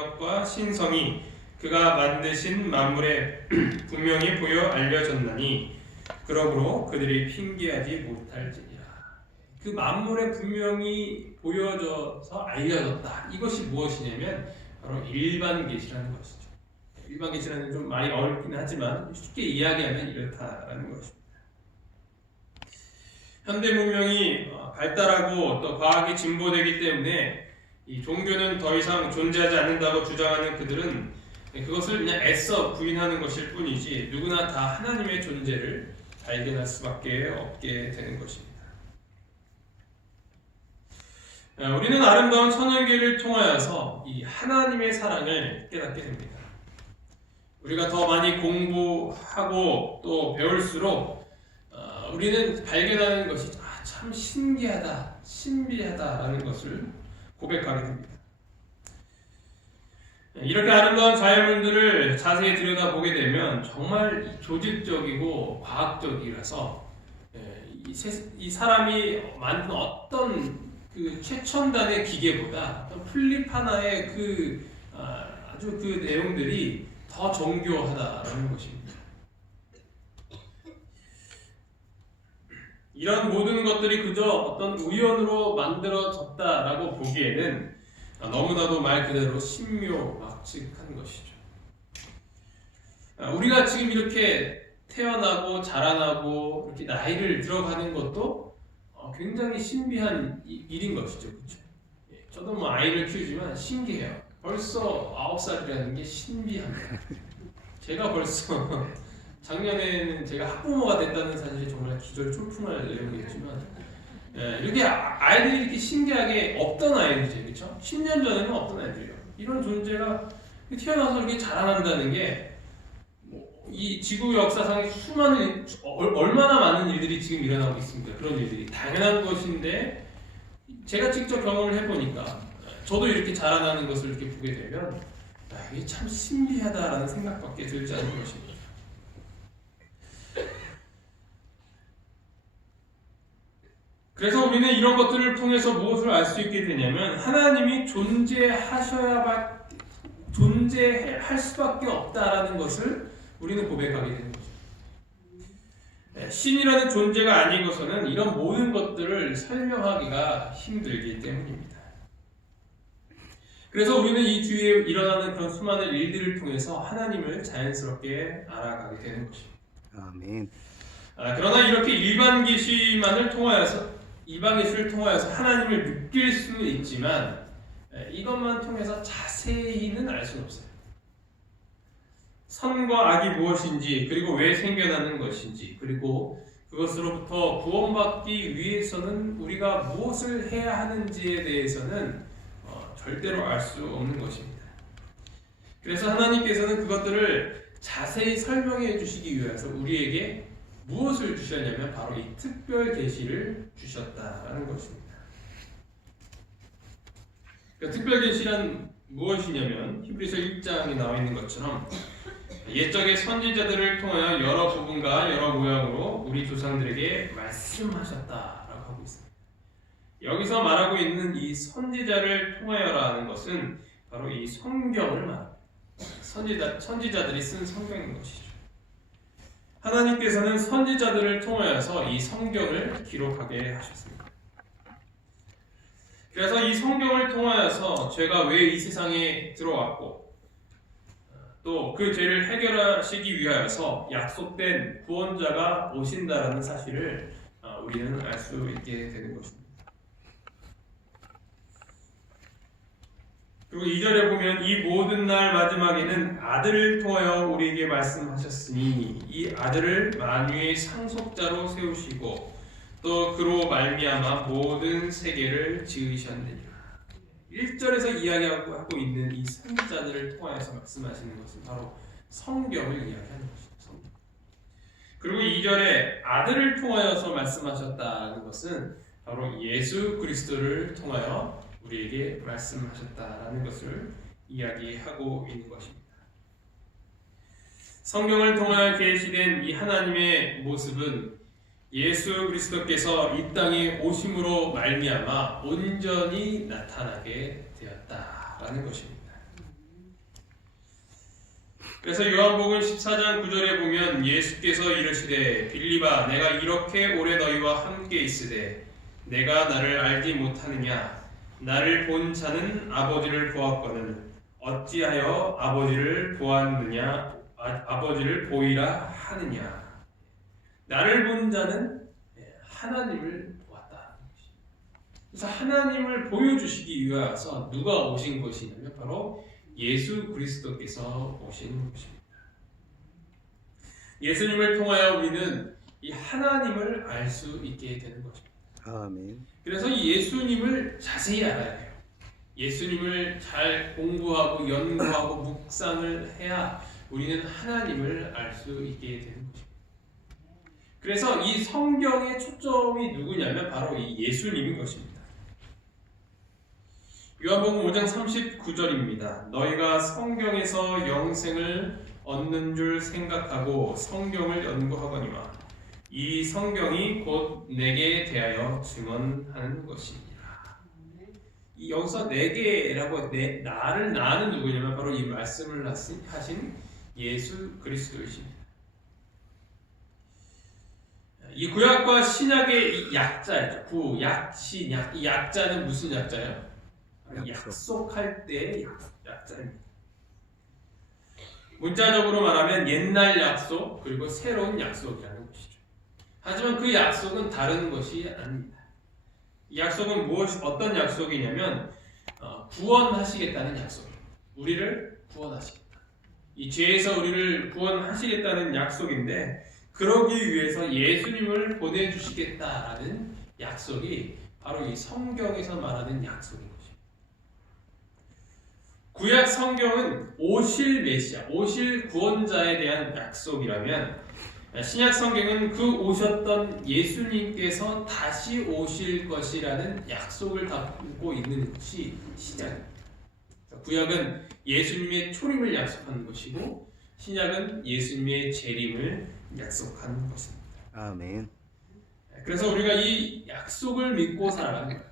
능력과 신성이 그가 만드신 만물에 분명히 보여 알려졌나니 그러므로 그들이 핑계하지 못할지니라. 그 만물에 분명히 보여져서 알려졌다. 이것이 무엇이냐면 바로 일반 계시라는 것이죠. 일반 계시라는 좀 많이 어렵긴 하지만 쉽게 이야기하면 이렇다라는 것입니다. 현대 문명이 발달하고 또 과학이 진보되기 때문에 이 종교는 더 이상 존재하지 않는다고 주장하는 그들은 그것을 그냥 애써 부인하는 것일 뿐이지 누구나 다 하나님의 존재를 발견할 수밖에 없게 되는 것입니다. 우리는 아름다운 천연계를 통하여서 이 하나님의 사랑을 깨닫게 됩니다. 우리가 더 많이 공부하고 또 배울수록 우리는 발견하는 것이 참 신기하다, 신비하다라는 것을 고백하게 됩니다. 이렇게 아름다운 자연물들을 자세히 들여다보게 되면 정말 조직적이고 과학적이라서 이 사람이 만든 어떤 그 최첨단의 기계보다 플립 하나의 아주 그 내용들이 더 정교하다라는 것입니다. 이런 모든 것들이 그저 어떤 우연으로 만들어졌다라고 보기에는 너무나도 말 그대로 신묘막측한 것이죠. 우리가 지금 이렇게 태어나고 자라나고 이렇게 나이를 들어가는 것도 굉장히 신비한 일인 것이죠. 그렇죠? 저도 뭐 아이를 키우지만 신기해요. 벌써 9살이라는 게 신비합니다. 제가 벌써 작년에는 제가 학부모가 됐다는 사실이 정말 기절초풍할 내용이었지만 이렇게 아이들이 이렇게 신기하게 없던 아이들이죠. 그렇죠? 10년 전에는 없던 아이들이에요. 이런 존재가 태어나서 이렇게 자라난다는 게 이 지구 역사상에 수많은 얼마나 많은 일들이 지금 일어나고 있습니다. 그런 일들이 당연한 것인데 제가 직접 경험을 해보니까 저도 이렇게 자라나는 것을 이렇게 보게 되면 이게 참 신비하다라는 생각밖에 들지 않는 것입니다. 그래서 우리는 이런 것들을 통해서 무엇을 알 수 있게 되냐면 하나님이 존재할 수밖에 없다라는 것을 우리는 고백하게 되는 거죠. 신이라는 존재가 아니고서는 이런 모든 것들을 설명하기가 힘들기 때문입니다. 그래서 우리는 이 주위에 일어나는 그런 수많은 일들을 통해서 하나님을 자연스럽게 알아가게 되는 것입니다. 아멘. 그러나 이렇게 일반 계시를 통하여서 하나님을 느낄 수는 있지만 이것만 통해서 자세히는 알 수는 없어요. 선과 악이 무엇인지, 그리고 왜 생겨나는 것인지, 그리고 그것으로부터 구원받기 위해서는 우리가 무엇을 해야 하는지에 대해서는 절대로 알 수 없는 것입니다. 그래서 하나님께서는 그것들을 자세히 설명해 주시기 위해서 우리에게 무엇을 주셨냐면 바로 이 특별 계시를 주셨다라는 것입니다. 그러니까 특별 계시란 무엇이냐면 히브리서 1장에 나와 있는 것처럼 옛적의 선지자들을 통하여 여러 부분과 여러 모양으로 우리 조상들에게 말씀하셨다라고 하고 있습니다. 여기서 말하고 있는 이 선지자를 통하여라는 것은 바로 이 성경을 말합니다. 선지자들이 쓴 성경인 것이죠. 하나님께서는 선지자들을 통하여서 이 성경을 기록하게 하셨습니다. 그래서 이 성경을 통하여서 죄가 왜 이 세상에 들어왔고 또 그 죄를 해결하시기 위하여서 약속된 구원자가 오신다라는 사실을 우리는 알 수 있게 되는 것입니다. 그리고 2절에 보면 이 모든 날 마지막에는 아들을 통하여 우리에게 말씀하셨으니 이 아들을 만유의 상속자로 세우시고 또 그로 말미암아 모든 세계를 지으셨느니라. 1절에서 이야기하고 있는 이 선지자들을 통하여서 말씀하시는 것은 바로 성경을 이야기하는 것입니다. 성경. 그리고 2절에 아들을 통하여서 말씀하셨다는 것은 바로 예수 그리스도를 통하여 우리에게 말씀하셨다라는 것을 이야기하고 있는 것입니다. 성경을 통하여 계시된 이 하나님의 모습은 예수 그리스도께서 이 땅에 오심으로 말미암아 온전히 나타나게 되었다라는 것입니다. 그래서 요한복음 14장 9절에 보면 예수께서 이르시되 빌립아 내가 이렇게 오래 너희와 함께 있으되 내가 나를 알지 못하느냐 나를 본 자는 아버지를 보았거늘 어찌하여 아버지를 보았느냐 아버지를 보이라 하느냐. 나를 본 자는 하나님을 보았다. 그래서 하나님을 보여주시기 위하여서 누가 오신 것이냐면 바로 예수 그리스도께서 오신 것입니다. 예수님을 통하여 우리는 이 하나님을 알 수 있게 되는 것입니다. 아멘. 그래서 이 예수님을 자세히 알아야 돼요. 예수님을 잘 공부하고 연구하고 묵상을 해야 우리는 하나님을 알 수 있게 되는 것입니다. 그래서 이 성경의 초점이 누구냐면 바로 이 예수님인 것입니다. 요한복음 5장 39절입니다. 너희가 성경에서 영생을 얻는 줄 생각하고 성경을 연구하거니와 이 성경이 곧 내게 대하여 증언하는 것이니라. 이 여기서 내게라고 나는 누구냐면 바로 이 말씀을 하신 예수 그리스도이십니다. 이 구약과 신약의 이 약자죠. 구약, 신약. 이 약자는 무슨 약자예요? 약속할 때의 약자입니다. 문자적으로 말하면 옛날 약속 그리고 새로운 약속이라는 것이죠. 하지만 그 약속은 다른 것이 아닙니다. 이 약속은 어떤 약속이냐면 구원하시겠다는 약속입니다. 우리를 구원하시겠다. 이 죄에서 우리를 구원하시겠다는 약속인데 그러기 위해서 예수님을 보내주시겠다라는 약속이 바로 이 성경에서 말하는 약속인 것입니다. 구약 성경은 오실 메시아, 오실 구원자에 대한 약속이라면 신약 성경은 그 오셨던 예수님께서 다시 오실 것이라는 약속을 담고 있는 것이 신약입니다. 구약은 예수님의 초림을 약속하는 것이고 신약은 예수님의 재림을 약속하는 것입니다. 아멘. 그래서 우리가 이 약속을 믿고 살아가는 거예요.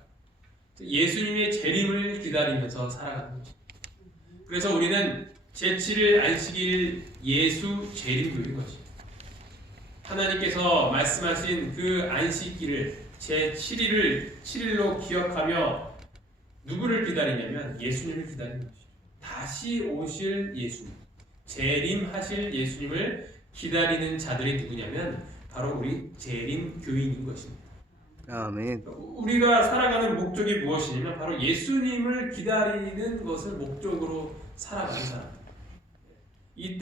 예수님의 재림을 기다리면서 살아가는 거죠. 그래서 우리는 제7일 안식일 예수 재림교인 것입니다. 하나님께서 말씀하신 그 안식일을 제7일을 7일로 기억하며 누구를 기다리냐면 예수님을 기다리는 것이죠. 다시 오실 예수님, 재림하실 예수님을 기다리는 자들이 누구냐면 바로 우리 재림교인인 것입니다. 아멘. 우리가 살아가는 목적이 무엇이냐면 바로 예수님을 기다리는 것을 목적으로 살아가는 사람입니다. 이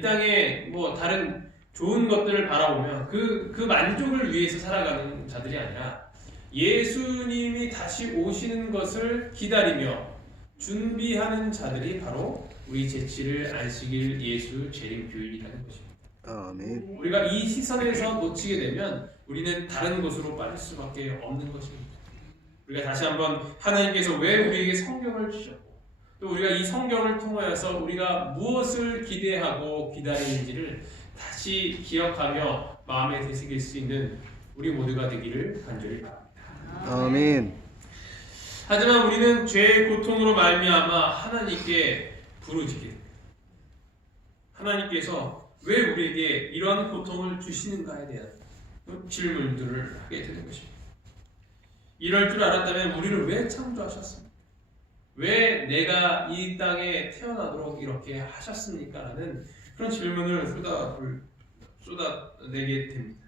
땅에 뭐 다른 좋은 것들을 바라보며 그 만족을 위해서 살아가는 자들이 아니라 예수님이 다시 오시는 것을 기다리며 준비하는 자들이 바로 우리 제7일 안식일 예수 재림교인이라는 것입니다. 아멘. 우리가 이 시선에서 놓치게 되면 우리는 다른 곳으로 빠질 수밖에 없는 것입니다. 우리가 다시 한번 하나님께서 왜 우리에게 성경을 주셨고 또 우리가 이 성경을 통하여서 우리가 무엇을 기대하고 기다리는지를 다시 기억하며 마음에 되새길 수 있는 우리 모두가 되기를 간절히 바랍니다. 아멘. 하지만 우리는 죄의 고통으로 말미암아 하나님께 부르짖게 됩니다. 하나님께서 왜 우리에게 이러한 고통을 주시는가에 대한 질문들을 하게 되는 것입니다. 이럴 줄 알았다면 우리를 왜 창조하셨습니까? 왜 내가 이 땅에 태어나도록 이렇게 하셨습니까? 라는 그런 질문을 쏟아내게 됩니다.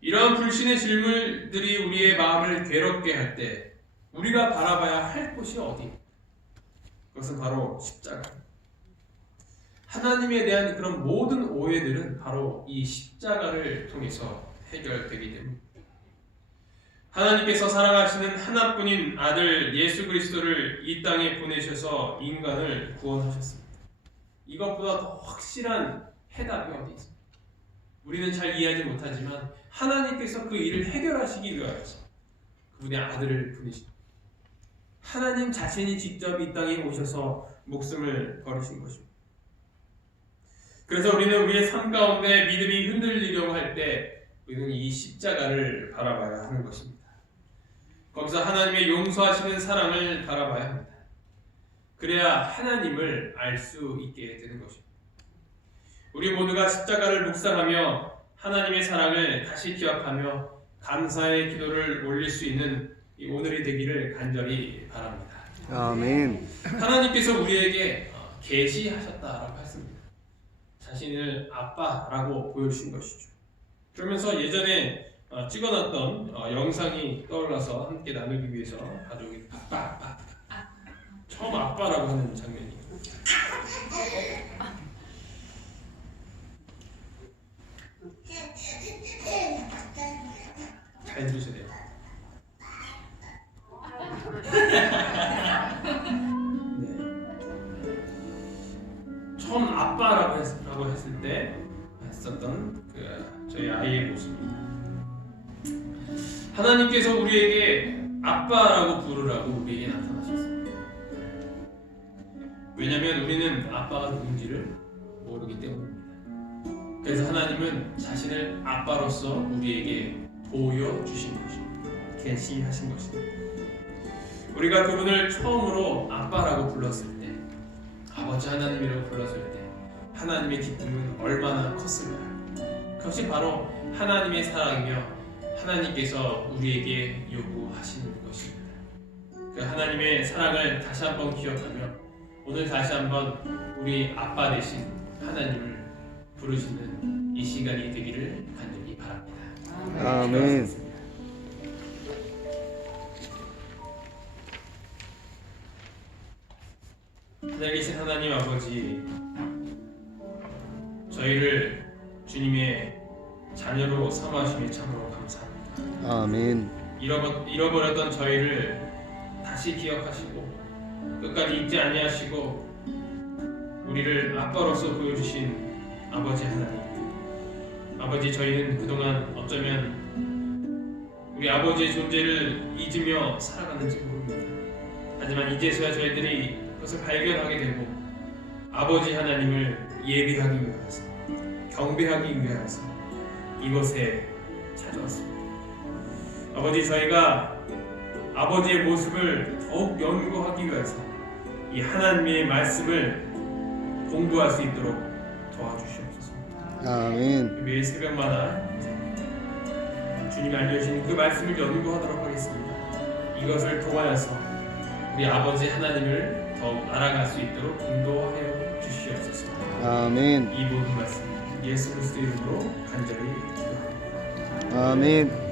이러한 불신의 질문들이 우리의 마음을 괴롭게 할 때 우리가 바라봐야 할 곳이 어디입니까? 그것은 바로 십자가입니다. 하나님에 대한 그런 모든 오해들은 바로 이 십자가를 통해서 해결되기 때문입니다. 하나님께서 사랑하시는 하나뿐인 아들 예수 그리스도를 이 땅에 보내셔서 인간을 구원하셨습니다. 이것보다 더 확실한 해답이 어디 있습니까? 우리는 잘 이해하지 못하지만 하나님께서 그 일을 해결하시기 위하여서 그분의 아들을 보내십니다. 하나님 자신이 직접 이 땅에 오셔서 목숨을 버리신 것입니다. 그래서 우리는 우리의 삶 가운데 믿음이 흔들리려고 할 때 우리는 이 십자가를 바라봐야 하는 것입니다. 거기서 하나님의 용서하시는 사랑을 바라봐야 합니다. 그래야 하나님을 알 수 있게 되는 것입니다. 우리 모두가 십자가를 묵상하며 하나님의 사랑을 다시 기억하며 감사의 기도를 올릴 수 있는 이 오늘이 되기를 간절히 바랍니다. 아멘. 하나님께서 우리에게 계시하셨다라고 했습니다. 자신을 아빠라고 보여주신 것이죠. 그러면서 예전에 찍어놨던 영상이 떠올라서 함께 나누기 위해서 가족이 아빠 처음 아빠라고 하는 장면이 잘 해주셔야 돼요. 처음 아빠라고 했을 때 했었던 저희 아이의 모습입니다. 하나님께서 우리에게 아빠라고 부르라고 우리에게 나타나셨습니다. 왜냐하면 우리는 아빠가 누군지를 모르기 때문입니다. 그래서 하나님은 자신을 아빠로서 우리에게 보여주신 것입니다. 계시하신 것입니다. 우리가 그분을 처음으로 아빠라고 불렀을 때, 아버지 하나님이라고 불렀을 때 하나님의 기쁨은 얼마나 컸을까요? 그것이 바로 하나님의 사랑이며 하나님께서 우리에게 요구하시는 것입니다. 그 하나님의 사랑을 다시 한번 기억하며 오늘 다시 한번 우리 아빠 되신 하나님을 부르시는 이 시간이 되기를 간절히 바랍니다. 아멘. 하늘에 계신 하나님 아버지, 저희를 주님의 자녀로 삼아주심에 참으로 감사합니다. 아멘. 잃어버렸던 저희를 다시 기억하시고 끝까지 잊지 아니하시고 우리를 아빠로서 보여주신 아버지 하나님, 아버지, 저희는 그동안 어쩌면 우리 아버지의 존재를 잊으며 살아갔는지 모릅니다. 하지만 이제서야 저희들이 그것을 발견하게 되고 아버지 하나님을 예배하기 위해서, 경배하기 위해서 이곳에 찾아왔습니다. 아버지, 저희가 아버지의 모습을 더욱 연구하기 위해서 이 하나님의 말씀을 공부할 수 있도록 도와주시옵소서. 아멘. 매일 새벽마다 주님이 알려주신 그 말씀을 연구하도록 하겠습니다. 이것을 통하여서 우리 아버지 하나님을 더욱 알아갈 수 있도록 인도하여 주시옵소서. 아멘. 이 모든 말씀 예수 그리스도 이름으로 간절히 기도합니다. 아멘.